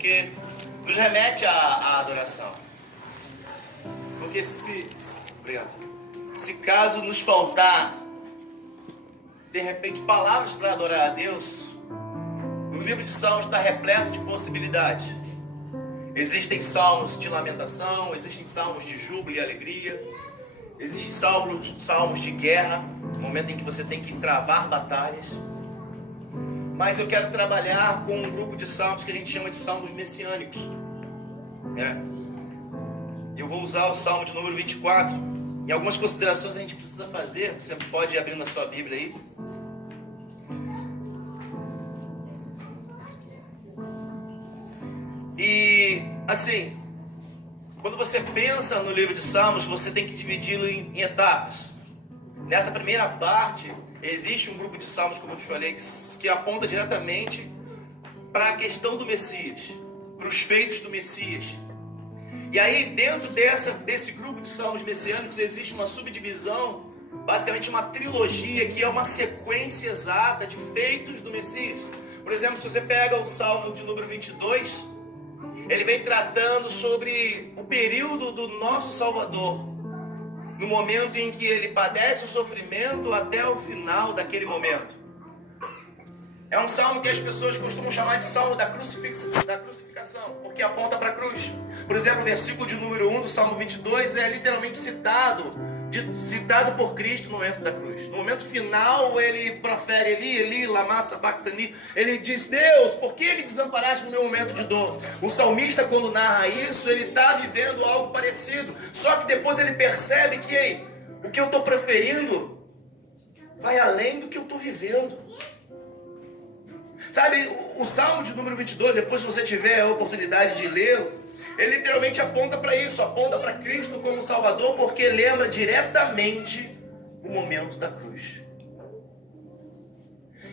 porque nos remete à adoração. Porque se caso nos faltar, de repente, palavras para adorar a Deus, o livro de Salmos está repleto de possibilidades. Existem salmos de lamentação, existem salmos de júbilo e alegria, existem salmos de guerra, momento em que você tem que travar batalhas. Mas eu quero trabalhar com um grupo de salmos que a gente chama de salmos messiânicos. Eu vou usar o salmo de número 24. E algumas considerações a gente precisa fazer. Você pode abrir na sua Bíblia aí. E assim, quando você pensa no livro de Salmos, você tem que dividi-lo em etapas. Nessa primeira parte, existe um grupo de salmos, como eu te falei, que aponta diretamente para a questão do Messias, para os feitos do Messias. E aí, dentro desse grupo de salmos messiânicos, existe uma subdivisão, basicamente uma trilogia, que é uma sequência exata de feitos do Messias. Por exemplo, se você pega o salmo de número 22, ele vem tratando sobre o período do nosso Salvador, no momento em que ele padece o sofrimento até o final daquele momento. É um salmo que as pessoas costumam chamar de salmo da crucificação, porque aponta para a cruz. Por exemplo, o versículo de número 1 do Salmo 22 é literalmente citado por Cristo no momento da cruz. No momento final, ele profere Eli, Eli, lama sabachthani. Ele diz: Deus, por que me desamparaste no meu momento de dor? O salmista, quando narra isso, ele está vivendo algo parecido. Só que depois ele percebe que o que eu estou preferindo vai além do que eu estou vivendo. Sabe, o Salmo de número 22, depois se você tiver a oportunidade de lê-lo, ele literalmente aponta para isso, aponta para Cristo como Salvador, porque lembra diretamente o momento da cruz.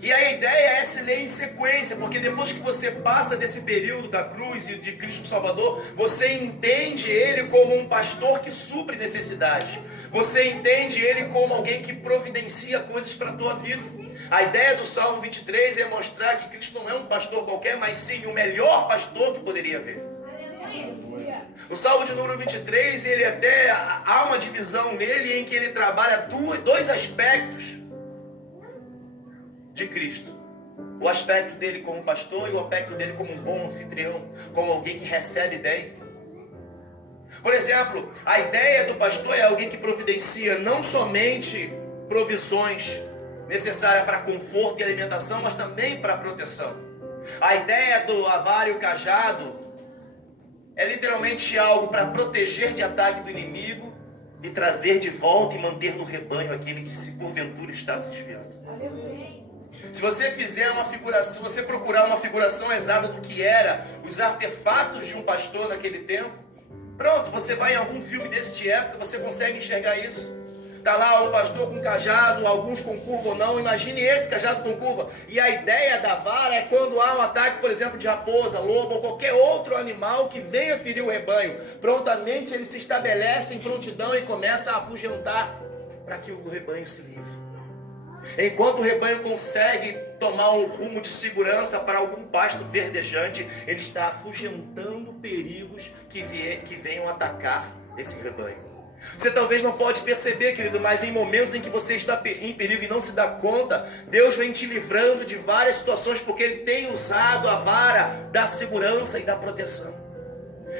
E a ideia é se ler em sequência, porque depois que você passa desse período da cruz e de Cristo Salvador, você entende Ele como um pastor que supre necessidades. Você entende Ele como alguém que providencia coisas para a tua vida. A ideia do Salmo 23 é mostrar que Cristo não é um pastor qualquer, mas sim o melhor pastor que poderia haver. O Salmo de número 23, ele até há uma divisão nele em que ele trabalha dois aspectos de Cristo. O aspecto dele como pastor e o aspecto dele como um bom anfitrião, como alguém que recebe bem. Por exemplo, a ideia do pastor é alguém que providencia não somente provisões necessárias para conforto e alimentação, mas também para proteção. A ideia do avar e o cajado é literalmente algo para proteger de ataque do inimigo e trazer de volta e manter no rebanho aquele que se porventura está se desviando. Se você fizer uma figuração, se você procurar uma figuração exata do que era os artefatos de um pastor naquele tempo, pronto, você vai em algum filme desse de época, você consegue enxergar isso. Está lá um pastor com cajado, alguns com curva ou não. Imagine esse cajado com curva. E a ideia da vara é quando há um ataque, por exemplo, de raposa, lobo ou qualquer outro animal que venha ferir o rebanho. Prontamente ele se estabelece em prontidão e começa a afugentar para que o rebanho se livre. Enquanto o rebanho consegue tomar um rumo de segurança para algum pasto verdejante, ele está afugentando perigos que venham atacar esse rebanho. Você talvez não pode perceber, querido, mas em momentos em que você está em perigo e não se dá conta, Deus vem te livrando de várias situações, porque Ele tem usado a vara da segurança e da proteção.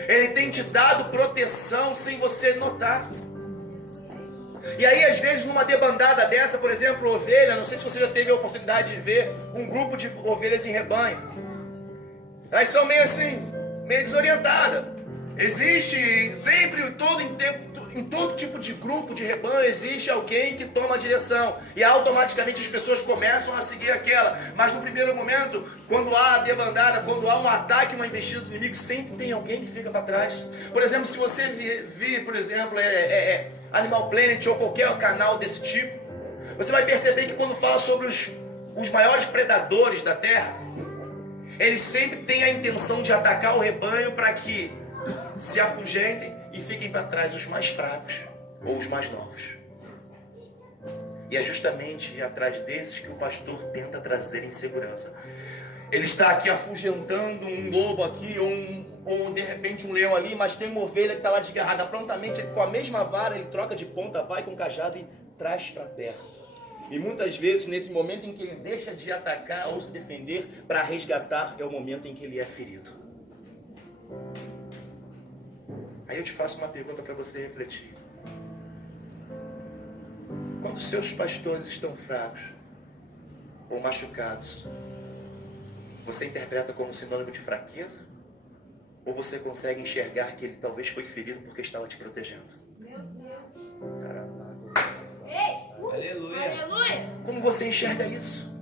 Ele tem te dado proteção sem você notar. E aí, às vezes, numa debandada dessa, por exemplo, ovelha, não sei se você já teve a oportunidade de ver um grupo de ovelhas em rebanho. Elas são meio assim, meio desorientadas. Existe sempre, em todo tipo de grupo de rebanho, existe alguém que toma a direção. E automaticamente as pessoas começam a seguir aquela. Mas no primeiro momento, quando há a debandada, quando há um ataque, uma investida do inimigo, sempre tem alguém que fica para trás. Por exemplo, se você vir, por exemplo, Animal Planet ou qualquer canal desse tipo, você vai perceber que quando fala sobre os maiores predadores da terra, eles sempre têm a intenção de atacar o rebanho para que se afugentem e fiquem para trás os mais fracos ou os mais novos. E é justamente atrás desses que o pastor tenta trazer em segurança. Ele está aqui afugentando um lobo aqui, ou de repente um leão ali, mas tem uma ovelha que está lá desgarrada. Prontamente, com a mesma vara, ele troca de ponta, vai com o cajado e traz para perto. E muitas vezes, nesse momento em que ele deixa de atacar ou se defender para resgatar, é o momento em que ele é ferido. Aí eu te faço uma pergunta para você refletir. Quando seus pastores estão fracos ou machucados, você interpreta como sinônimo de fraqueza? Ou você consegue enxergar que ele talvez foi ferido porque estava te protegendo? Meu Deus. Caramba. Aleluia. Aleluia. Como você enxerga isso?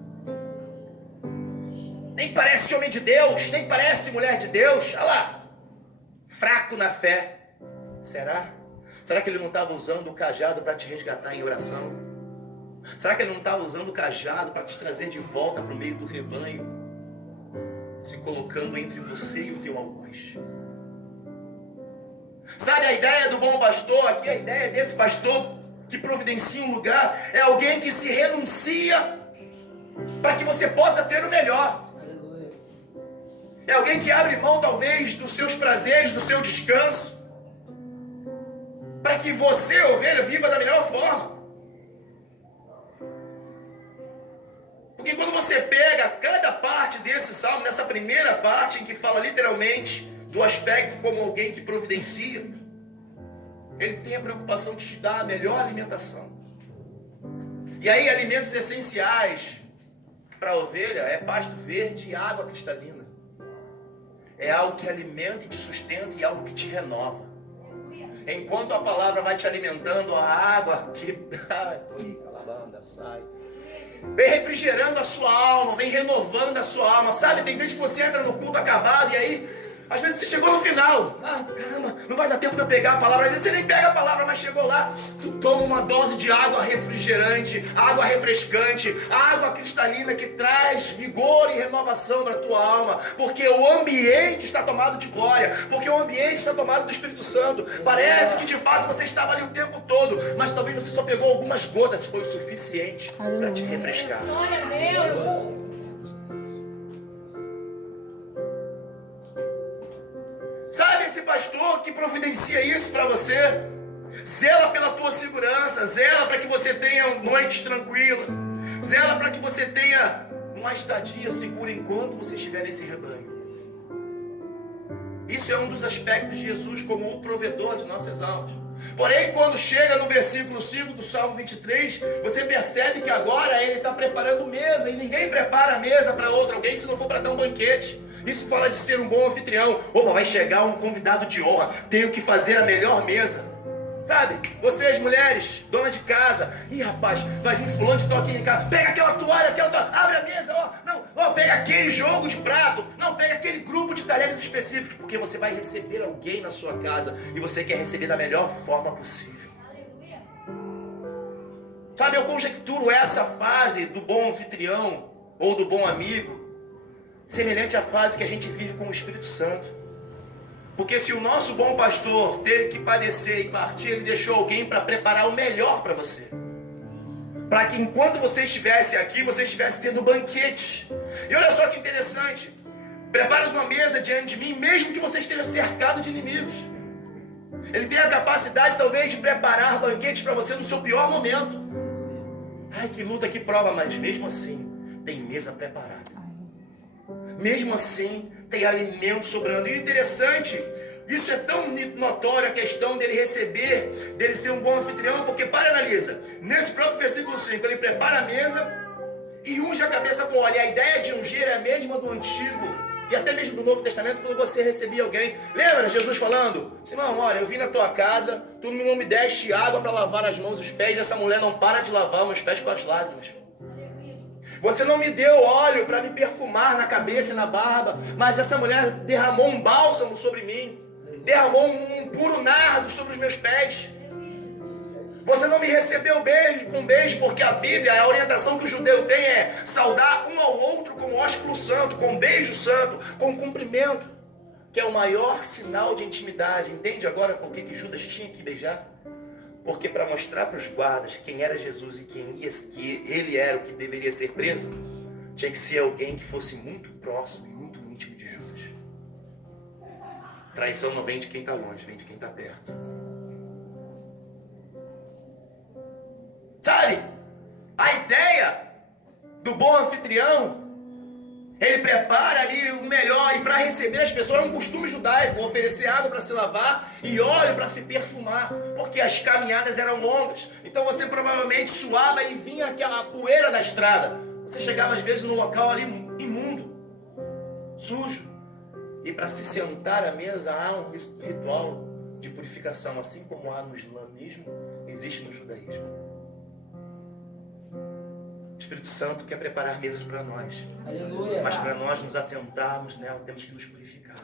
Nem parece homem de Deus, nem parece mulher de Deus. Olha lá. Fraco na fé. Será? Será que ele não estava usando o cajado para te resgatar em oração? Será que ele não estava usando o cajado para te trazer de volta para o meio do rebanho? Se colocando entre você e o teu algoz. Sabe a ideia do bom pastor? Aqui a ideia desse pastor que providencia um lugar é alguém que se renuncia para que você possa ter o melhor. É alguém que abre mão talvez dos seus prazeres, do seu descanso, para que você, ovelha, viva da melhor forma. Porque quando você pega cada parte desse salmo, nessa primeira parte em que fala literalmente do aspecto como alguém que providencia, ele tem a preocupação de te dar a melhor alimentação. E aí alimentos essenciais para a ovelha é pasto verde e água cristalina. É algo que alimenta e te sustenta e algo que te renova. Enquanto a palavra vai te alimentando, a água que vem refrigerando a sua alma, vem renovando a sua alma, sabe? Tem vezes que você entra no culto acabado e aí, às vezes você chegou no final. Caramba, não vai dar tempo de eu pegar a palavra. Às vezes você nem pega a palavra, mas chegou lá. Tu toma uma dose de água refrigerante, água refrescante, água cristalina que traz vigor e renovação para a tua alma. Porque o ambiente está tomado de glória. Porque o ambiente está tomado do Espírito Santo. Parece que de fato você estava ali o tempo todo, mas talvez você só pegou algumas gotas. Foi o suficiente para te refrescar. Glória a Deus. Sabe esse pastor que providencia isso para você? Zela pela tua segurança, zela para que você tenha noites tranquilas, zela para que você tenha uma estadia segura enquanto você estiver nesse rebanho. Isso é um dos aspectos de Jesus como o provedor de nossas almas. Porém, quando chega no versículo 5 do Salmo 23, você percebe que agora ele está preparando mesa, e ninguém prepara a mesa para outro alguém se não for para dar um banquete. Isso fala de ser um bom anfitrião. Opa, vai chegar um convidado de honra, tenho que fazer a melhor mesa. Sabe, vocês mulheres, dona de casa, ih rapaz, vai vir fulano de toque em casa, pega aquela toalha, abre a mesa, pega aquele jogo de prato, não, pega aquele grupo de talheres específicos, porque você vai receber alguém na sua casa e você quer receber da melhor forma possível. Aleluia. Sabe, eu conjecturo essa fase do bom anfitrião ou do bom amigo semelhante à fase que a gente vive com o Espírito Santo. Porque se o nosso bom pastor teve que padecer e partir, ele deixou alguém para preparar o melhor para você. Para que enquanto você estivesse aqui, você estivesse tendo banquete. E olha só que interessante. Prepara uma mesa diante de mim, mesmo que você esteja cercado de inimigos. Ele tem a capacidade talvez de preparar banquetes para você no seu pior momento. Ai, que luta, que prova, mas mesmo assim, tem mesa preparada. Mesmo assim, tem alimento sobrando. E interessante, isso é tão notório a questão dele receber, dele ser um bom anfitrião, porque para e analisa. Nesse próprio versículo 5, ele prepara a mesa e unge a cabeça com óleo. A ideia de ungir é a mesma do Antigo e até mesmo do Novo Testamento, quando você recebia alguém. Lembra Jesus falando? Simão, olha, eu vim na tua casa, tu não me deste água para lavar as mãos e os pés, essa mulher não para de lavar meus pés com as lágrimas. Você não me deu óleo para me perfumar na cabeça e na barba, mas essa mulher derramou um bálsamo sobre mim, derramou um puro nardo sobre os meus pés. Você não me recebeu com beijo, porque a Bíblia, a orientação que o judeu tem é saudar um ao outro com ósculo santo, com beijo santo, com cumprimento, que é o maior sinal de intimidade. Entende agora por que Judas tinha que beijar? Porque para mostrar para os guardas quem era Jesus e que ele era o que deveria ser preso, tinha que ser alguém que fosse muito próximo e muito íntimo de Judas. Traição não vem de quem está longe, vem de quem está perto. Sabe? A ideia do bom anfitrião, ele prepara ali o melhor, e para receber as pessoas é um costume judaico, oferecer água para se lavar e óleo para se perfumar, porque as caminhadas eram longas. Então você provavelmente suava e vinha aquela poeira da estrada. Você chegava às vezes num local ali imundo, sujo. E para se sentar à mesa há um ritual de purificação, assim como há no islamismo, existe no judaísmo. O Espírito Santo quer preparar mesas para nós. Aleluia. Mas para nós nos assentarmos nela, temos que nos purificar.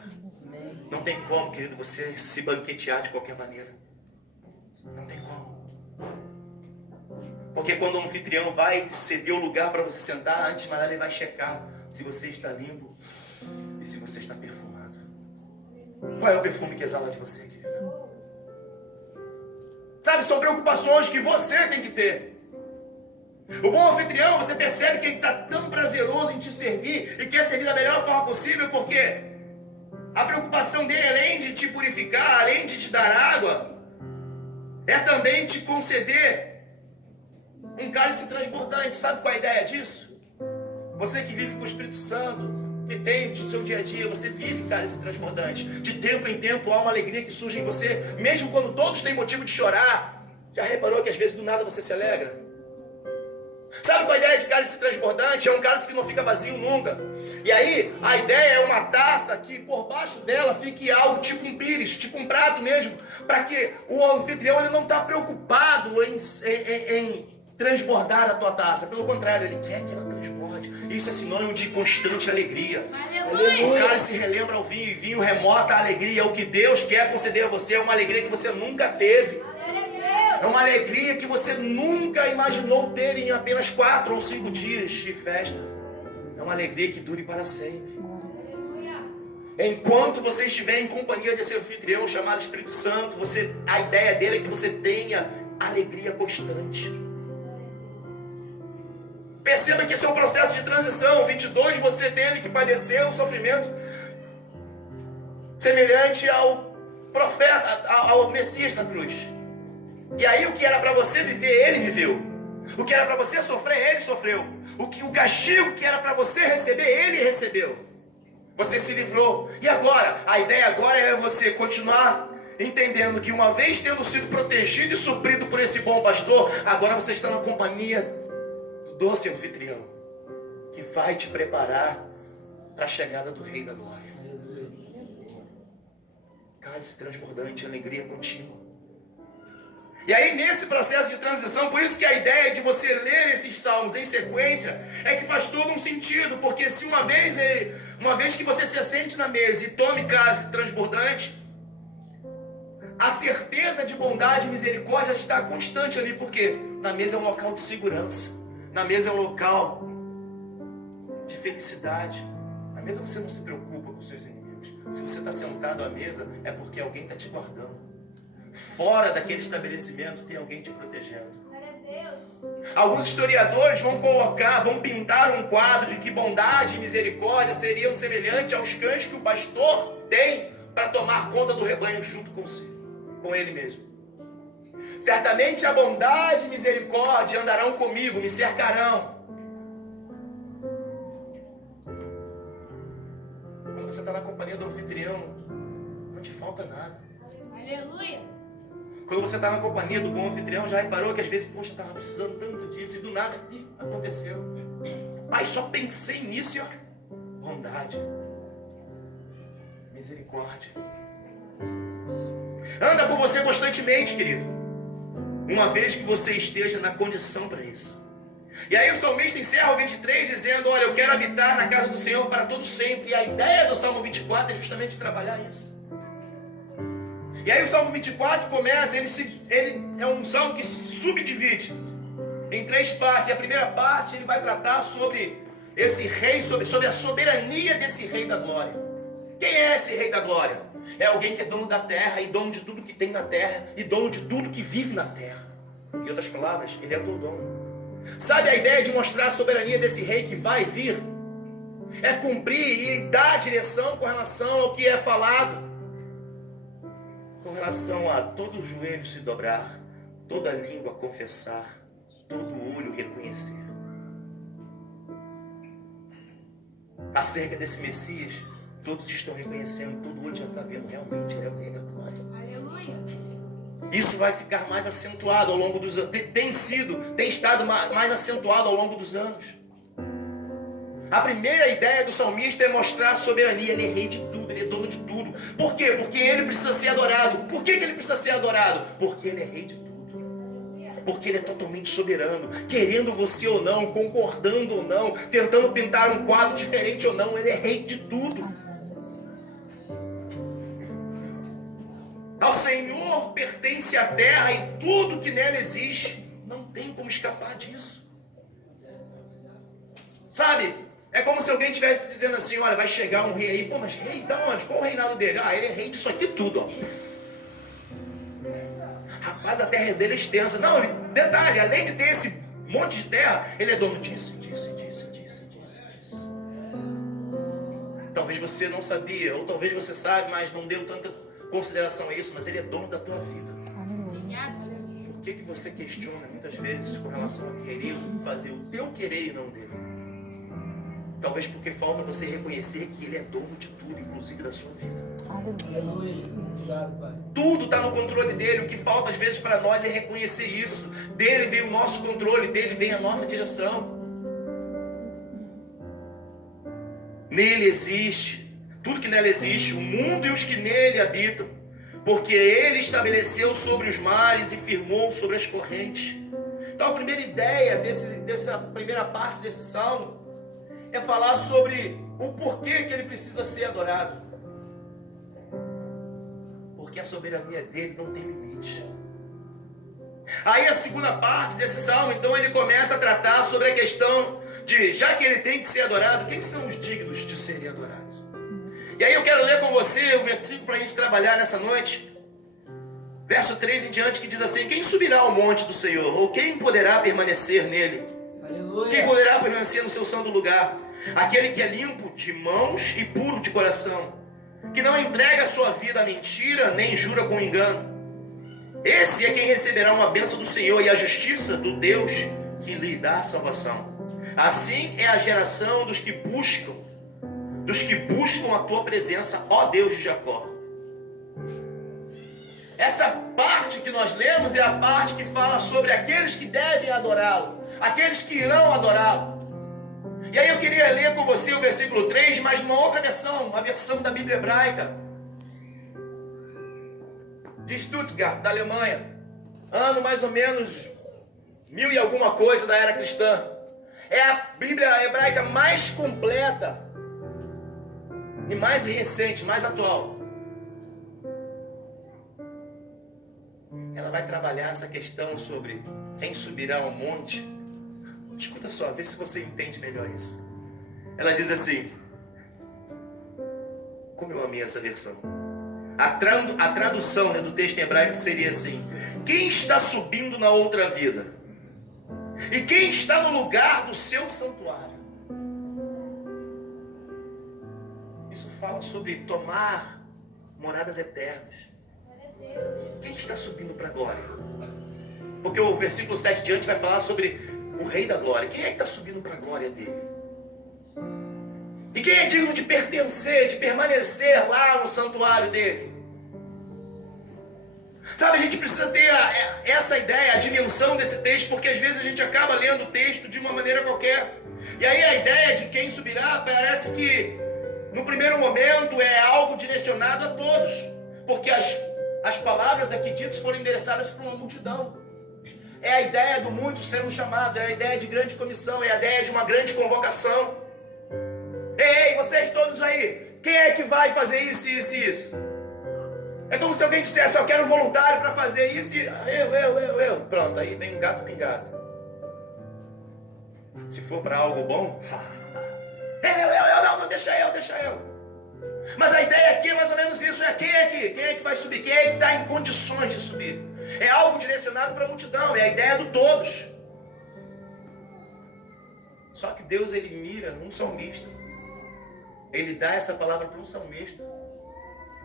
Não tem como, querido, você se banquetear de qualquer maneira. Não tem como. Porque quando o anfitrião vai ceder o lugar para você sentar, antes de mais nada ele vai checar se você está limpo e se você está perfumado. Qual é o perfume que exala de você, querido? Sabe, são preocupações que você tem que ter. O bom anfitrião, você percebe que ele está tão prazeroso em te servir e quer servir da melhor forma possível, porque a preocupação dele, além de te purificar, além de te dar água, é também te conceder um cálice transbordante. Sabe qual é a ideia disso? Você que vive com o Espírito Santo, que tem no seu dia a dia, você vive cálice transbordante. De tempo em tempo há uma alegria que surge em você, mesmo quando todos têm motivo de chorar. Já reparou que às vezes do nada você se alegra? Sabe qual é a ideia de cálice transbordante? É um cálice que não fica vazio nunca. E aí, a ideia é uma taça que por baixo dela fique algo tipo um pires, tipo um prato mesmo, para que o anfitrião ele não está preocupado em transbordar a tua taça. Pelo contrário, ele quer que ela transborde. Isso é sinônimo de constante alegria. Aleluia. O cálice relembra o vinho, e vinho remota a alegria. O que Deus quer conceder a você é uma alegria que você nunca teve. É uma alegria que você nunca imaginou ter em apenas 4 ou 5 dias de festa. É uma alegria que dure para sempre. Enquanto você estiver em companhia desse anfitrião chamado Espírito Santo, a ideia dele é que você tenha alegria constante. Perceba que esse é um processo de transição. 22, você teve que padecer um sofrimento semelhante ao profeta, ao Messias na cruz. E aí o que era para você viver, ele viveu. O que era para você sofrer, ele sofreu. O castigo que era para você receber, ele recebeu. Você se livrou. E agora? A ideia agora é você continuar entendendo que uma vez tendo sido protegido e suprido por esse bom pastor, agora você está na companhia do doce anfitrião, que vai te preparar para a chegada do Rei da Glória. Cálice transbordante, alegria contínua. E aí nesse processo de transição, por isso que a ideia de você ler esses salmos em sequência é que faz todo um sentido, porque se uma vez que você se assente na mesa e tome cálice transbordante, a certeza de bondade e misericórdia está constante ali, porque na mesa é um local de segurança, na mesa é um local de felicidade. Na mesa você não se preocupa com seus inimigos. Se você está sentado à mesa é porque alguém está te guardando. Fora daquele estabelecimento tem alguém te protegendo. Alguns historiadores vão pintar um quadro de que bondade e misericórdia seriam semelhantes aos cães que o pastor tem para tomar conta do rebanho junto com ele mesmo. Certamente a bondade e misericórdia andarão comigo, me cercarão. Quando você está na companhia do anfitrião, não te falta nada. Aleluia. Quando você está na companhia do bom anfitrião, já reparou que às vezes, poxa, eu estava precisando tanto disso, e do nada, aconteceu. Pai, só pensei nisso, e ó, bondade, misericórdia. Anda com você constantemente, querido, uma vez que você esteja na condição para isso. E aí o salmista encerra o 23 dizendo, olha, eu quero habitar na casa do Senhor para todo sempre. E a ideia do Salmo 24 é justamente trabalhar isso. E aí o Salmo 24 começa, ele é um salmo que subdivide em 3 partes. E a primeira parte ele vai tratar sobre esse rei, sobre a soberania desse rei da glória. Quem é esse rei da glória? É alguém que é dono da terra e dono de tudo que tem na terra e dono de tudo que vive na terra. Em outras palavras, ele é o teu dono. Sabe a ideia de mostrar a soberania desse rei que vai vir? É cumprir e dar direção com relação ao que é falado. Com relação a todo joelho se dobrar, toda língua confessar, todo olho reconhecer. Acerca desse Messias, todos estão reconhecendo, todo olho já está vendo, realmente ele é o Rei da Glória. Aleluia. Isso vai ficar mais acentuado ao longo dos anos. Tem estado mais acentuado ao longo dos anos. A primeira ideia do salmista é mostrar a soberania. Ele é rei de tudo, ele é dono de tudo. Por quê? Porque ele precisa ser adorado. Por que ele precisa ser adorado? Porque ele é rei de tudo. Porque ele é totalmente soberano. Querendo você ou não, concordando ou não, tentando pintar um quadro diferente ou não, ele é rei de tudo. Ao Senhor pertence a terra e tudo que nela existe. Não tem como escapar disso. Sabe? É como se alguém estivesse dizendo assim, olha, vai chegar um rei aí. Pô, mas rei da onde? Qual o reinado dele? Ah, ele é rei disso aqui tudo, ó. Rapaz, a terra dele é extensa. Não, detalhe, além de ter esse monte de terra, ele é dono disso, disso. Talvez você não sabia, ou talvez você sabe, mas não deu tanta consideração a isso, mas ele é dono da tua vida. Por que você questiona muitas vezes com relação a querer fazer o teu querer e não dele? Talvez porque falta você reconhecer que ele é dono de tudo, inclusive da sua vida. Tudo está no controle dele. O que falta às vezes para nós é reconhecer isso. Dele vem o nosso controle, dele vem a nossa direção. Nele existe tudo que nela existe, o mundo e os que nele habitam, porque ele estabeleceu sobre os mares e firmou sobre as correntes. Então a primeira ideia dessa primeira parte desse salmo é falar sobre o porquê que ele precisa ser adorado. Porque a soberania dele não tem limite. Aí a segunda parte desse salmo, então ele começa a tratar sobre a questão de, já que ele tem que ser adorado, quem são os dignos de serem adorados? E aí eu quero ler com você o versículo para a gente trabalhar nessa noite. Verso 3 em diante, que diz assim: quem subirá ao monte do Senhor? Ou quem poderá permanecer nele? Aleluia. Quem poderá permanecer no seu santo lugar? Aquele que é limpo de mãos e puro de coração, que não entrega a sua vida à mentira, nem jura com engano. Esse é quem receberá uma bênção do Senhor e a justiça do Deus que lhe dá a salvação. Assim é a geração dos que buscam a tua presença, ó Deus de Jacó. Essa parte que nós lemos é a parte que fala sobre aqueles que devem adorá-lo, aqueles que irão adorá-lo. E aí eu queria ler com você o versículo 3, mas numa outra versão, a versão da Bíblia hebraica, de Stuttgart, da Alemanha, ano mais ou menos 1000 e alguma coisa da era cristã. É a Bíblia hebraica mais completa e mais recente, mais atual. Ela vai trabalhar essa questão sobre quem subirá ao monte. Escuta só, vê se você entende melhor isso. Ela diz assim, como eu amei essa versão. A tradução do texto em hebraico seria assim: quem está subindo na outra vida? E quem está no lugar do seu santuário? Isso fala sobre tomar moradas eternas. Quem está subindo para a glória? Porque o versículo 7 diante vai falar sobre o Rei da Glória. Quem é que está subindo para a glória dele? E quem é digno de pertencer, de permanecer lá no santuário dele? Sabe, a gente precisa ter essa ideia, a dimensão desse texto, porque às vezes a gente acaba lendo o texto de uma maneira qualquer. E aí a ideia de quem subirá parece que, no primeiro momento, é algo direcionado a todos. Porque as palavras aqui ditas foram endereçadas para uma multidão. É a ideia do muitos sendo chamados, é a ideia de grande comissão, é a ideia de uma grande convocação. Ei, vocês todos aí, quem é que vai fazer isso, isso e isso? É como se alguém dissesse, eu quero um voluntário para fazer isso e eu. Pronto, aí vem um gato pingado. Se for para algo bom, não, deixa eu. Mas a ideia aqui é mais ou menos isso, quem é que vai subir, quem é que está em condições de subir. É algo direcionado para a multidão, é a ideia do todos. Deus, ele mira num salmista. Ele dá essa palavra para um salmista.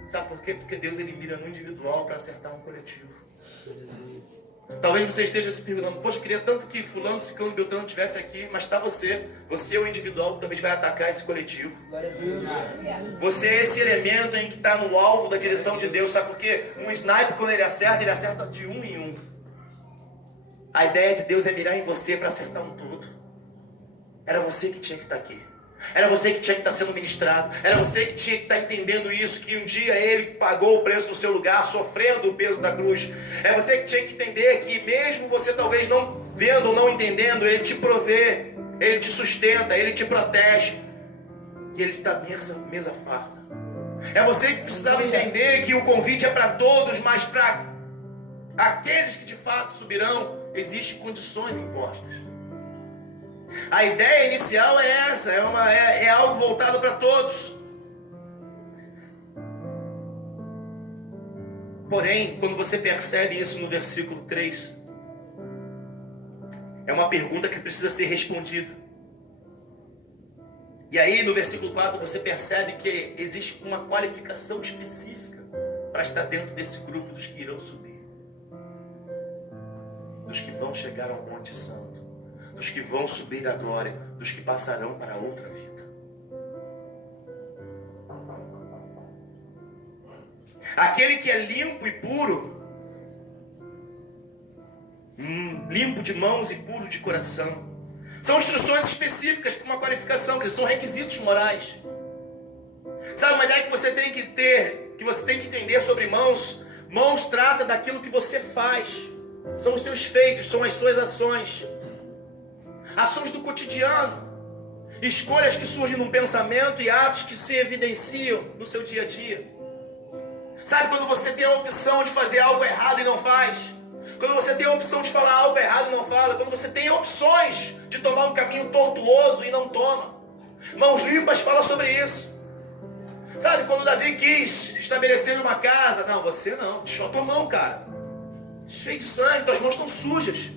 Sabe por quê? Porque Deus, ele mira no individual para acertar um coletivo. Talvez você esteja se perguntando, poxa, eu queria tanto que fulano, ciclano, beltrano estivesse aqui, mas está você. Você é o individual que talvez vai atacar esse coletivo. Você é esse elemento em que está no alvo da direção de Deus. Sabe por quê? Um sniper, quando ele acerta de um em um. A ideia de Deus é mirar em você para acertar um todo. Era você que tinha que estar aqui. Era você que tinha que estar sendo ministrado. Era você que tinha que estar entendendo isso, que um dia Ele pagou o preço no seu lugar, sofrendo o peso da cruz. É você que tinha que entender que mesmo você talvez não vendo ou não entendendo, Ele te provê, Ele te sustenta, Ele te protege. E Ele te dá mesa farta. É você que precisava entender que o convite é para todos, mas para aqueles que de fato subirão, existem condições impostas. A ideia inicial é essa, é algo voltado para todos. Porém, quando você percebe isso no versículo 3, é uma pergunta que precisa ser respondida. E aí no versículo 4 você percebe que existe uma qualificação específica para estar dentro desse grupo dos que irão subir, dos que vão chegar ao Monte Santo, dos que vão subir à glória, dos que passarão para outra vida. Aquele que é limpo e puro, limpo de mãos e puro de coração. São instruções específicas para uma qualificação, que são requisitos morais. Sabe uma ideia que você tem que ter, que você tem que entender sobre mãos? Mãos trata daquilo que você faz. São os seus feitos, são as suas ações. Ações do cotidiano, escolhas que surgem num pensamento e atos que se evidenciam no seu dia a dia. Sabe quando você tem a opção de fazer algo errado e não faz? Quando você tem a opção de falar algo errado e não fala? Quando você tem opções de tomar um caminho tortuoso e não toma? Mãos limpas fala sobre isso. Sabe quando Davi quis estabelecer uma casa? Não, você não, deixa a tua mão, cara. Cheio de sangue, tuas mãos estão sujas.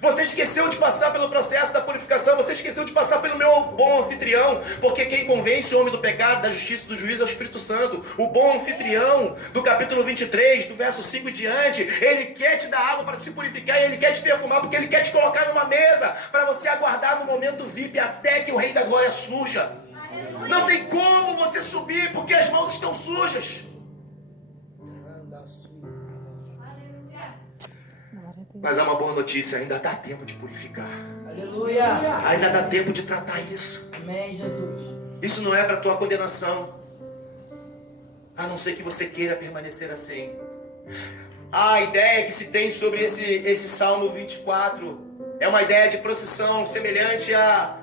Você esqueceu de passar pelo processo da purificação. Você esqueceu de passar pelo meu bom anfitrião. Porque quem convence o homem do pecado, da justiça e do juízo é o Espírito Santo. O bom anfitrião, do capítulo 23, do verso 5 em diante, ele quer te dar água para se purificar e ele quer te perfumar, porque ele quer te colocar numa mesa para você aguardar no momento VIP até que o Rei da Glória surja. Não tem como você subir porque as mãos estão sujas. Mas há uma boa notícia, ainda dá tempo de purificar. Aleluia. Ainda dá tempo de tratar isso. Amém, Jesus. Isso não é para a tua condenação, a não ser que você queira permanecer assim. A ideia que se tem sobre esse Salmo 24 é uma ideia de procissão semelhante a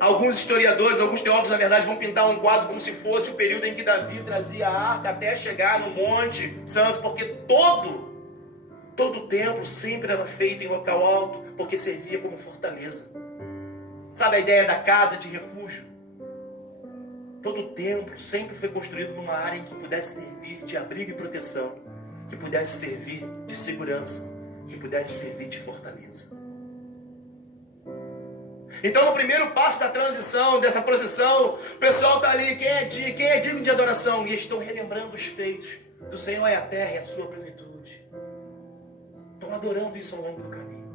alguns historiadores, alguns teólogos, na verdade, vão pintar um quadro como se fosse o período em que Davi trazia a arca até chegar no Monte Santo, porque todo o templo sempre era feito em local alto, porque servia como fortaleza. Sabe a ideia da casa de refúgio? Todo o templo sempre foi construído numa área em que pudesse servir de abrigo e proteção, que pudesse servir de segurança, que pudesse servir de fortaleza. Então, no primeiro passo da transição, dessa procissão, o pessoal está ali, quem é digno de adoração? E estão relembrando os feitos do Senhor é a terra e a sua plenitude. Estão adorando isso ao longo do caminho.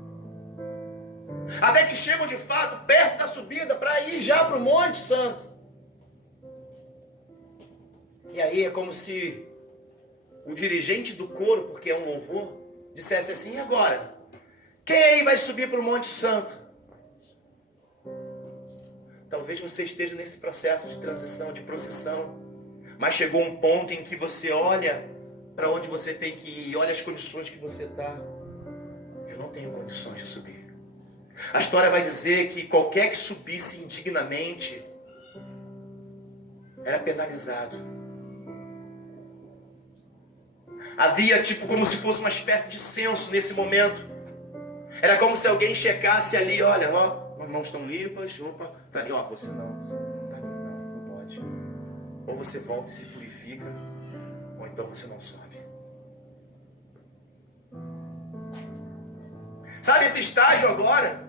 Até que chegam de fato perto da subida para ir já para o Monte Santo. E aí é como se o dirigente do coro, porque é um louvor, dissesse assim: e agora? Quem aí vai subir para o Monte Santo? Talvez você esteja nesse processo de transição, de procissão, mas chegou um ponto em que você olha para onde você tem que ir, olha as condições que você está. Eu não tenho condições de subir. A história vai dizer que qualquer que subisse indignamente era penalizado. Havia como se fosse uma espécie de censo nesse momento. Era como se alguém checasse ali, olha, ó, as mãos estão limpas, opa, tá ali, ó, você não tá limpo, não pode. Ou você volta e se purifica, ou então você não sobe. Sabe esse estágio agora?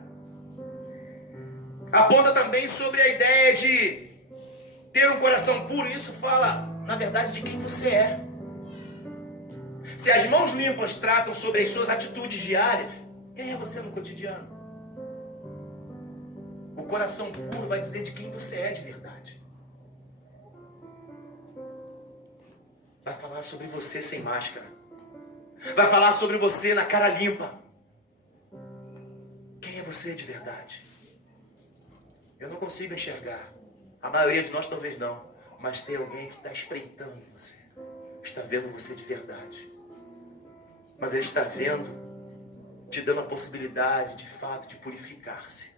Aponta também sobre a ideia de ter um coração puro. Isso fala, na verdade, de quem você é. Se as mãos limpas tratam sobre as suas atitudes diárias, quem é você no cotidiano? O coração puro vai dizer de quem você é de verdade. Vai falar sobre você sem máscara. Vai falar sobre você na cara limpa. Quem é você de verdade? Eu não consigo enxergar. A maioria de nós talvez não. Mas tem alguém que está espreitando você. Está vendo você de verdade. Mas ele está vendo, te dando a possibilidade, de fato, de purificar-se.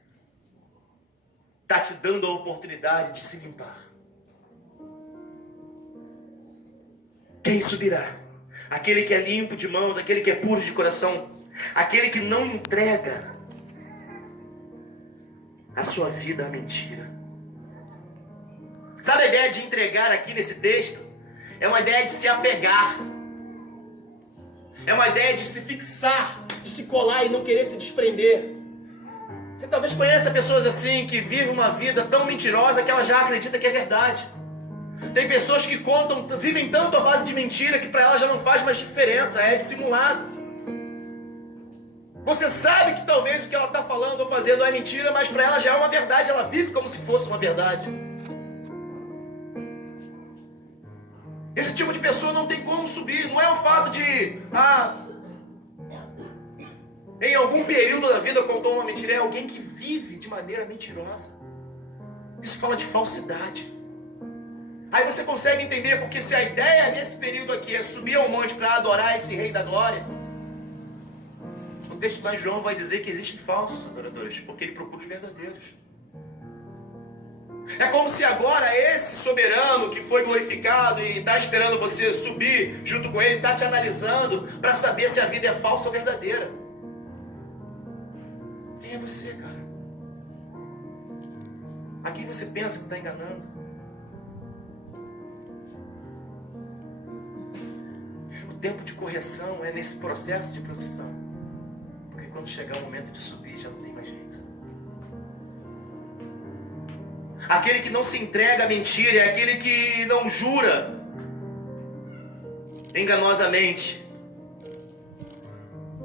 Está te dando a oportunidade de se limpar. Quem subirá? Aquele que é limpo de mãos, aquele que é puro de coração, aquele que não entrega a sua vida à mentira. Sabe a ideia de entregar aqui nesse texto? É uma ideia de se apegar. É uma ideia de se fixar, de se colar e não querer se desprender. Você talvez conheça pessoas assim, que vivem uma vida tão mentirosa que ela já acredita que é verdade. Tem pessoas que vivem tanto à base de mentira que para ela já não faz mais diferença, é dissimulado. Você sabe que talvez o que ela está falando ou fazendo é mentira, mas para ela já é uma verdade, ela vive como se fosse uma verdade. Esse tipo de pessoa não tem como subir. Não é o fato de, em algum período da vida contou uma mentira. É alguém que vive de maneira mentirosa. Isso fala de falsidade. Aí você consegue entender, porque se a ideia nesse período aqui é subir ao monte para adorar esse Rei da Glória, o texto lá em João vai dizer que existem falsos adoradores, porque ele procura os verdadeiros. É como se agora esse soberano que foi glorificado e está esperando você subir junto com ele, está te analisando para saber se a vida é falsa ou verdadeira. Quem é você, cara? A quem você pensa que está enganando? O tempo de correção é nesse processo de procissão. Porque quando chegar o momento de subir, já não tem mais jeito. Aquele que não se entrega à mentira é aquele que não jura enganosamente.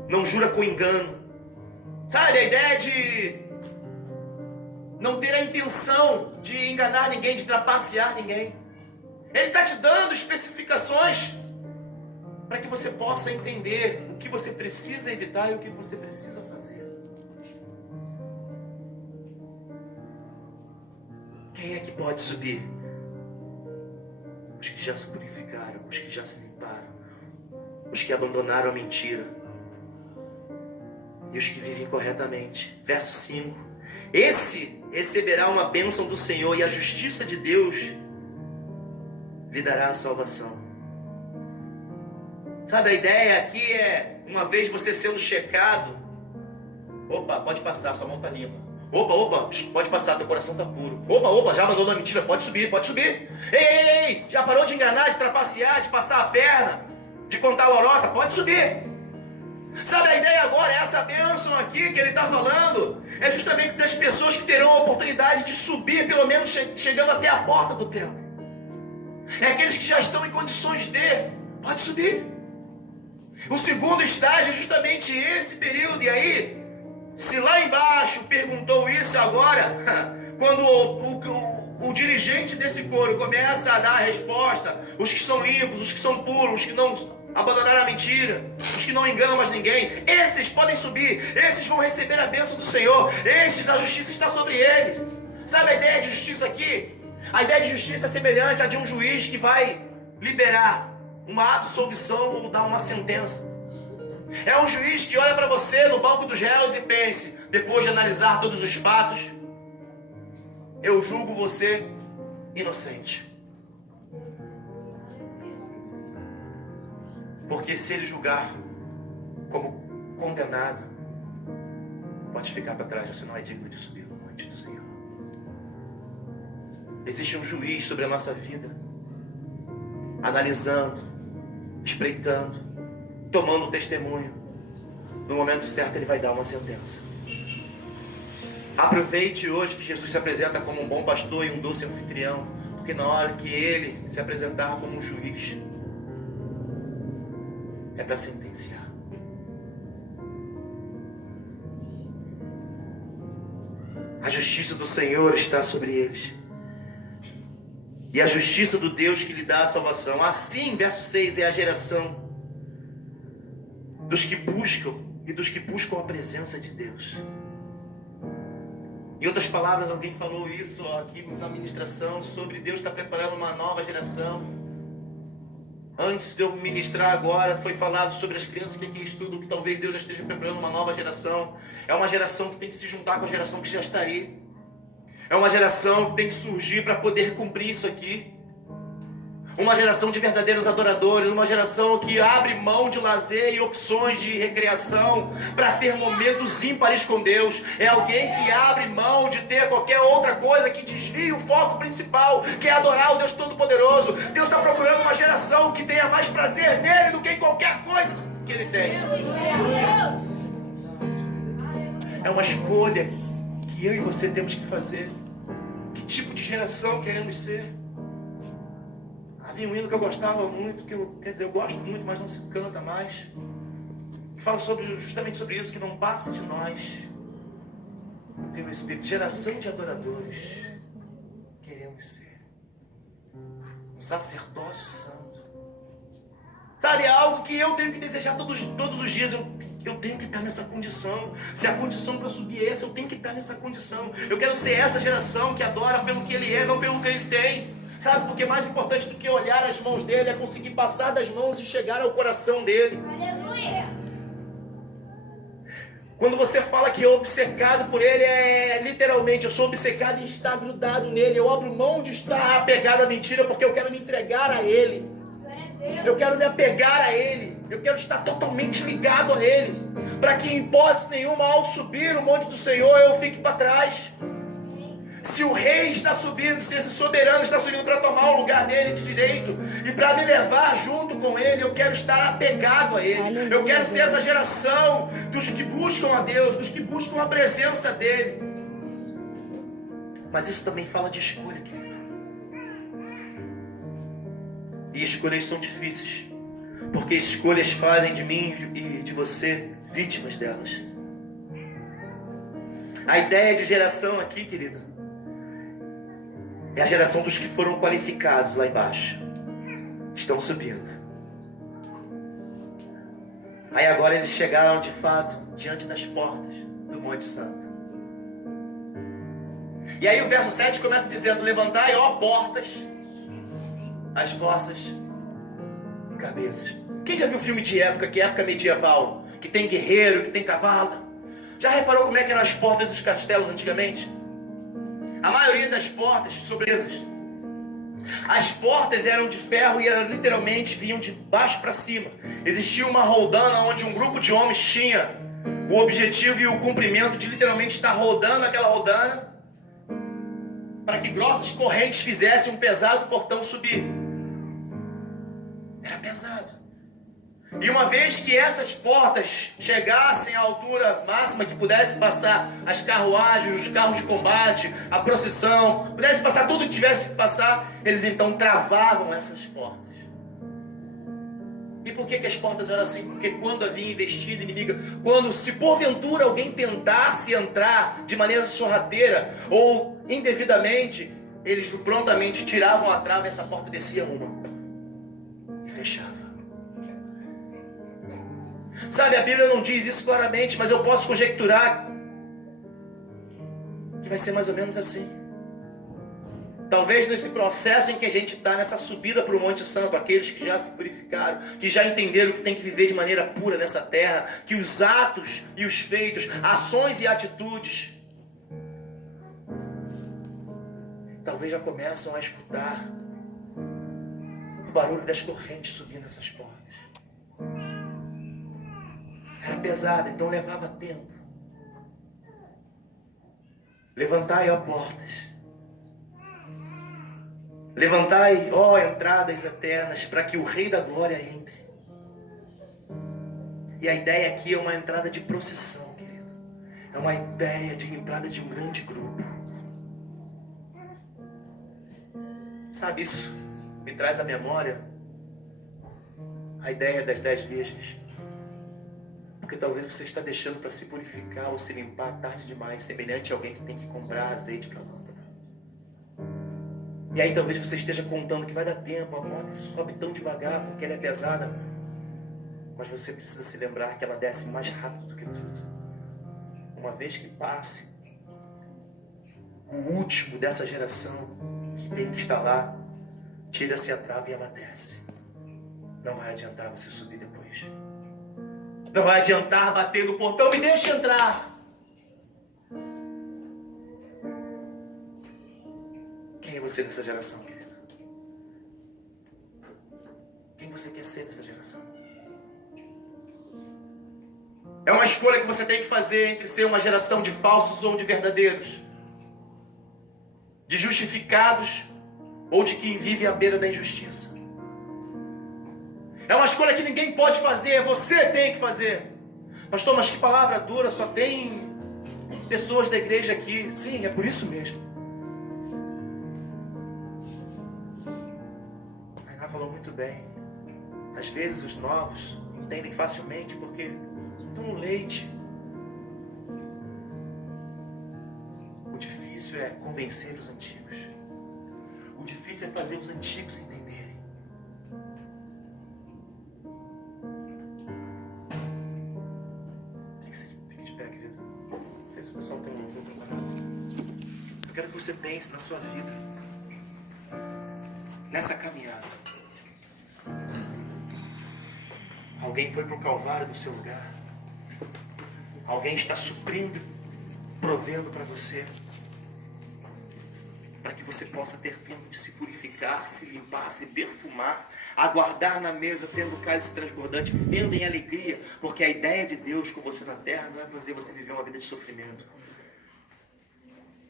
Não jura com engano. Sabe, a ideia de não ter a intenção de enganar ninguém, de trapacear ninguém. Ele está te dando especificações para que você possa entender o que você precisa evitar e o que você precisa fazer. Quem é que pode subir? Os que já se purificaram, os que já se limparam, os que abandonaram a mentira e os que vivem corretamente. Verso 5. Esse receberá uma bênção do Senhor e a justiça de Deus lhe dará a salvação. Sabe, a ideia aqui é, uma vez você sendo checado, opa, pode passar, sua mão está limpa. Opa, pode passar, teu coração está puro. Opa, já abandonou a mentira, pode subir. Ei, já parou de enganar, de trapacear, de passar a perna, de contar lorota, pode subir. Sabe, a ideia agora, essa bênção aqui que ele está falando, é justamente das pessoas que terão a oportunidade de subir, pelo menos chegando até a porta do templo. É aqueles que já estão em condições de, pode subir. O segundo estágio é justamente esse período. E aí, se lá embaixo perguntou isso agora, quando o dirigente desse coro começa a dar a resposta, os que são limpos, os que são puros, os que não abandonaram a mentira, os que não enganam mais ninguém, esses podem subir, esses vão receber a bênção do Senhor, esses, a justiça está sobre eles. Sabe a ideia de justiça aqui? A ideia de justiça é semelhante à de um juiz que vai liberar uma absolvição ou dar uma sentença. É um juiz que olha para você no banco dos réus e pense, depois de analisar todos os fatos, eu julgo você inocente. Porque se ele julgar como condenado, pode ficar para trás, você não é digno de subir no monte do Senhor. Existe um juiz sobre a nossa vida, analisando, espreitando, tomando testemunho. No momento certo ele vai dar uma sentença. Aproveite hoje que Jesus se apresenta como um bom pastor e um doce anfitrião, porque na hora que Ele se apresentar como um juiz, é para sentenciar. A justiça do Senhor está sobre eles. E a justiça do Deus que lhe dá a salvação. Assim, verso 6, é a geração dos que buscam e dos que buscam a presença de Deus. Em outras palavras, alguém falou isso aqui na ministração sobre Deus estar preparando uma nova geração. Antes de eu ministrar agora, foi falado sobre as crianças que aqui estudam, que talvez Deus já esteja preparando uma nova geração. É uma geração que tem que se juntar com a geração que já está aí. É uma geração que tem que surgir para poder cumprir isso aqui. Uma geração de verdadeiros adoradores, uma geração que abre mão de lazer e opções de recreação para ter momentos ímpares com Deus. É alguém que abre mão de ter qualquer outra coisa que desvie o foco principal, que é adorar o Deus Todo-Poderoso. Deus está procurando uma geração que tenha mais prazer nele do que em qualquer coisa que ele tem. É uma escolha que eu e você temos que fazer. Que tipo de geração queremos ser? Havia um hino que eu gostava muito, eu gosto muito, mas não se canta mais. Que fala justamente sobre isso, que não passa de nós o teu Espírito. Geração de adoradores queremos ser. Um sacerdócio santo. Sabe, é algo que eu tenho que desejar todos os dias. Eu tenho que estar nessa condição. Se a condição para subir é essa, eu tenho que estar nessa condição. Eu quero ser essa geração que adora pelo que ele é, não pelo que ele tem. Sabe, porque mais importante do que olhar as mãos dele é conseguir passar das mãos e chegar ao coração dele. Aleluia! Quando você fala que é obcecado por ele, é literalmente, eu sou obcecado em estar grudado nele. Eu abro mão de estar apegado à mentira porque eu quero me entregar a ele. Eu quero me apegar a ele. Eu quero estar totalmente ligado a ele, para que em hipótese nenhuma, ao subir o monte do Senhor, eu fique para trás. Se o rei está subindo, se esse soberano está subindo para tomar o lugar dele de direito e para me levar junto com ele, eu quero estar apegado a ele. Aleluia, eu quero ser Deus. essa geração dos que buscam a Deus, dos que buscam a presença dele. Mas isso também fala de escolha, querido. E escolhas são difíceis, porque escolhas fazem de mim e de você vítimas delas. A ideia de geração aqui, querido, é a geração dos que foram qualificados lá embaixo. Estão subindo. Aí agora eles chegaram de fato diante das portas do Monte Santo. E aí o verso 7 começa dizendo: levantai, ó portas, as vossas cabeças. Quem já viu filme de época, que é época medieval, que tem guerreiro, que tem cavalo? Já reparou como é que eram as portas dos castelos antigamente? A maioria das portas sobresas. As portas eram de ferro e eram, literalmente vinham de baixo para cima. Existia uma roldana onde um grupo de homens tinha o objetivo e o cumprimento de literalmente estar rodando aquela roldana para que grossas correntes fizessem um pesado portão subir. Era pesado. E uma vez que essas portas chegassem à altura máxima que pudesse passar as carruagens, os carros de combate, a procissão, pudesse passar tudo que tivesse que passar, eles então travavam essas portas. E por que as portas eram assim? Porque quando havia investida inimiga, quando se porventura alguém tentasse entrar de maneira sorrateira ou indevidamente, eles prontamente tiravam a trava e essa porta descia uma e fechava. Sabe, a Bíblia não diz isso claramente, mas eu posso conjecturar que vai ser mais ou menos assim. Talvez nesse processo em que a gente está, nessa subida para o Monte Santo, aqueles que já se purificaram, que já entenderam que tem que viver de maneira pura nessa terra, que os atos e os feitos, ações e atitudes, talvez já começam a escutar o barulho das correntes subindo essas portas. Era pesada, então levava tempo. Levantai, ó portas. Levantai, ó entradas eternas, para que o Rei da Glória entre. E a ideia aqui é uma entrada de procissão, querido. É uma ideia de entrada de um grande grupo. Sabe, isso me traz à memória a ideia das 10 virgens. Porque talvez você está deixando para se purificar ou se limpar tarde demais, semelhante a alguém que tem que comprar azeite para a lâmpada. E aí talvez você esteja contando que vai dar tempo, a moto sobe tão devagar porque ela é pesada. Mas você precisa se lembrar que ela desce mais rápido do que tudo. Uma vez que passe, o último dessa geração que tem que estar lá, tira-se a trava e ela desce. Não vai adiantar você subir depois. Não vai adiantar bater no portão, me deixa entrar. Quem é você nessa geração, querido? Quem você quer ser nessa geração? É uma escolha que você tem que fazer entre ser uma geração de falsos ou de verdadeiros. De justificados ou de quem vive à beira da injustiça. É uma escolha que ninguém pode fazer, você tem que fazer. Pastor, mas que palavra dura, só tem pessoas da igreja aqui. Sim, é por isso mesmo. A Ana falou muito bem. Às vezes os novos entendem facilmente porque estão no leite. O difícil é convencer os antigos. O difícil é fazer os antigos entenderem. Fique de pé, querido. Não sei se o pessoal tem um louvor preparado. Eu quero que você pense na sua vida, nessa caminhada. Alguém foi para o Calvário do seu lugar. Alguém está suprindo, provendo para você, para que você possa ter tempo de se purificar, se limpar, se perfumar, aguardar na mesa, tendo o cálice transbordante, vivendo em alegria, porque a ideia de Deus com você na terra não é fazer você viver uma vida de sofrimento,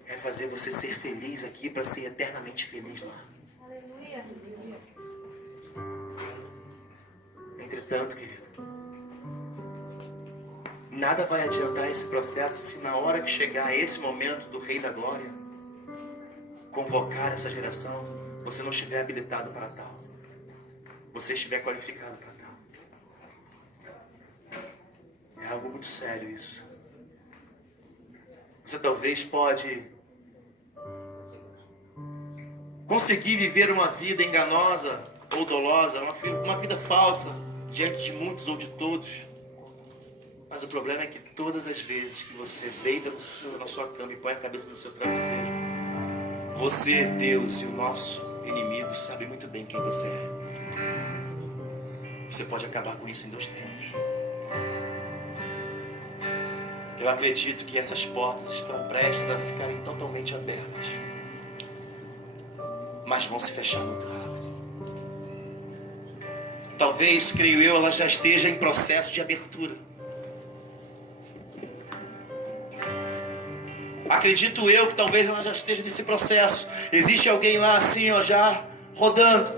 é fazer você ser feliz aqui para ser eternamente feliz lá. Aleluia. Entretanto, querido, nada vai adiantar esse processo se na hora que chegar esse momento do Rei da Glória, convocar essa geração, você não estiver habilitado para tal. Você estiver qualificado para tal. É algo muito sério isso. Você talvez pode conseguir viver uma vida enganosa ou dolosa, uma vida falsa, diante de muitos ou de todos. Mas o problema é que todas as vezes que você deita na sua cama e põe a cabeça no seu travesseiro, você, Deus e o nosso inimigo sabem muito bem quem você é. Você pode acabar com isso em 2 tempos. Eu acredito que essas portas estão prestes a ficarem totalmente abertas, mas vão se fechar muito rápido. Talvez, creio eu, ela já esteja em processo de abertura. Acredito eu que talvez ela já esteja nesse processo. Existe alguém lá assim, ó, já rodando,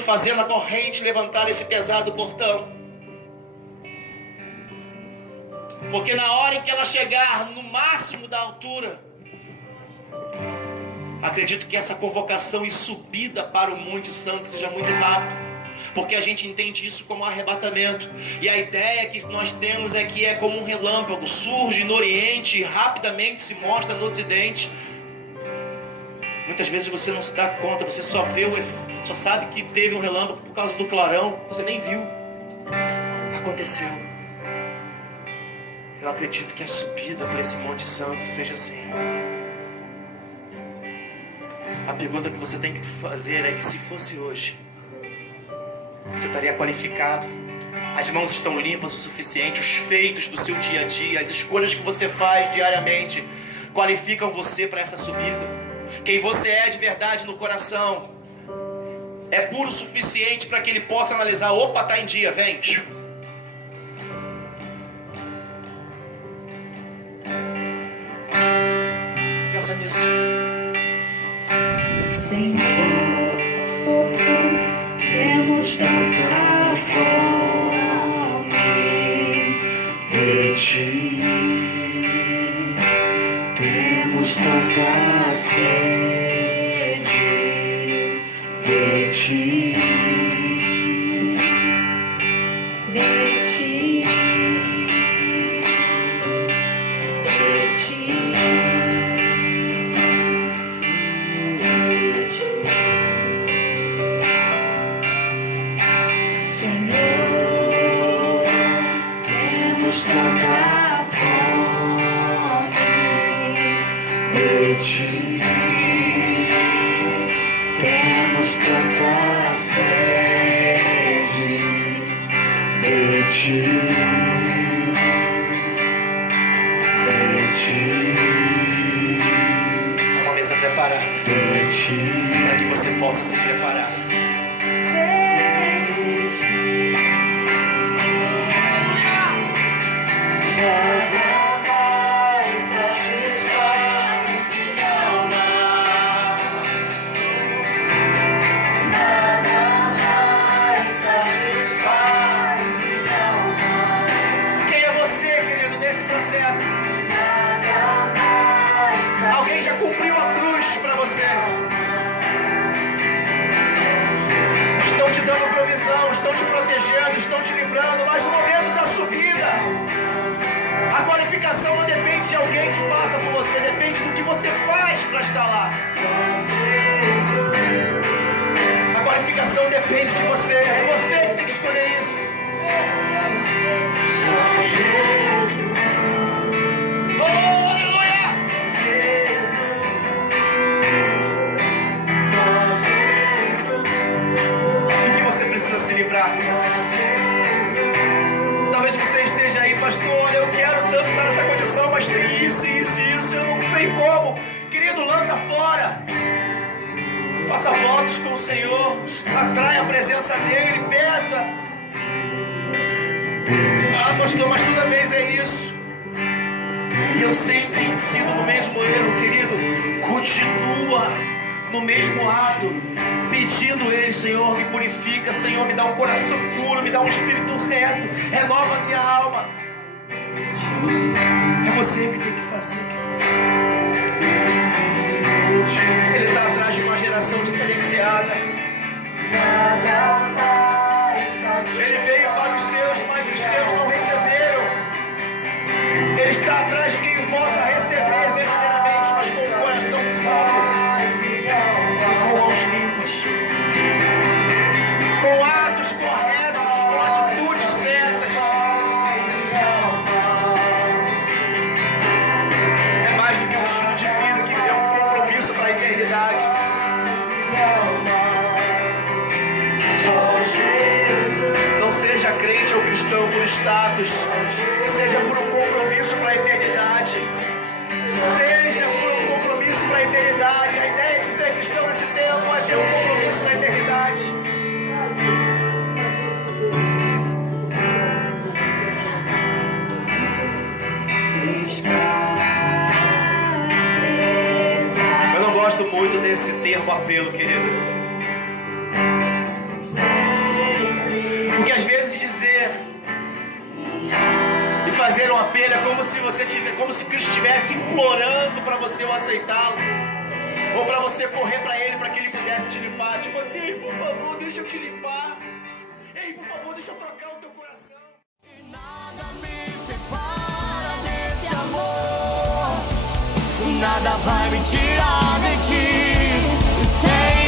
fazendo a corrente levantar esse pesado portão. Porque na hora em que ela chegar no máximo da altura, acredito que essa convocação e subida para o Monte Santo seja muito rápido. Porque a gente entende isso como arrebatamento. E a ideia que nós temos é que é como um relâmpago. Surge no Oriente e rapidamente se mostra no Ocidente. Muitas vezes você não se dá conta. Você só vê só sabe que teve um relâmpago por causa do clarão. Você nem viu. Aconteceu. Eu acredito que a subida para esse Monte Santo seja assim. A pergunta que você tem que fazer é que se fosse hoje, você estaria qualificado? As mãos estão limpas o suficiente? Os feitos do seu dia a dia, as escolhas que você faz diariamente, qualificam você para essa subida? Quem você é de verdade no coração é puro o suficiente para que ele possa analisar: opa, tá em dia, vem. Pensa nisso. Senhor, temos tanta fome de ti. ti temos tanta sede de ti. Uma mesa preparada para que você possa se preparar. Nada mais satisfaz minha alma. Nada mais satisfaz minha alma. Quem é você, querido, nesse processo? Nada mais Alguém já cumpriu a cruz para você. Estão te dando provisão, estão te protegendo, estão te livrando, mas no momento da subida, a qualificação não depende de alguém que faça por você, depende do que você faz para estar lá. A qualificação depende de você, é você que tem que escolher isso. Oh, aleluia! Do que você precisa se livrar? Talvez você esteja aí, pastor, eu quero tanto estar nessa condição, mas tem isso, eu não sei como. Querido, lança fora. Faça votos com o Senhor, atrai a presença dEle, peça. Ah, pastor, mas toda vez é isso. E eu sempre ensino no mesmo erro, querido. Continua no mesmo ato, pedindo Ele, Senhor, me purifica, Senhor, me dá um coração puro, me dá um espírito reto, renova a minha alma. É você que tem que fazer. Ele está atrás de uma geração diferenciada. Ele veio para os seus, mas os seus não receberam. Ele está atrás de quem possa receber verdadeiramente, mas com o coração puro e com mãos limpas, com atos corretos, com atitudes certas. É mais do que um estilo de vida que me deu um compromisso para a eternidade. Não seja crente ou cristão por status, seja por um compromisso para a eternidade. Seja por um compromisso para a eternidade. A ideia de ser cristão nesse tempo é ter um compromisso para a eternidade. Eu não gosto muito desse termo apelo, querido. Porque às vezes dizer e fazer um apelo é como se Cristo estivesse implorando para você o aceitá-lo, ou para você correr para Ele para que Ele pudesse te limpar. Tipo assim, ei, por favor, deixa eu te limpar. Ei, por favor, deixa eu trocar o teu coração. Nada me separa desse amor, nada vai me tirar de ti. Sem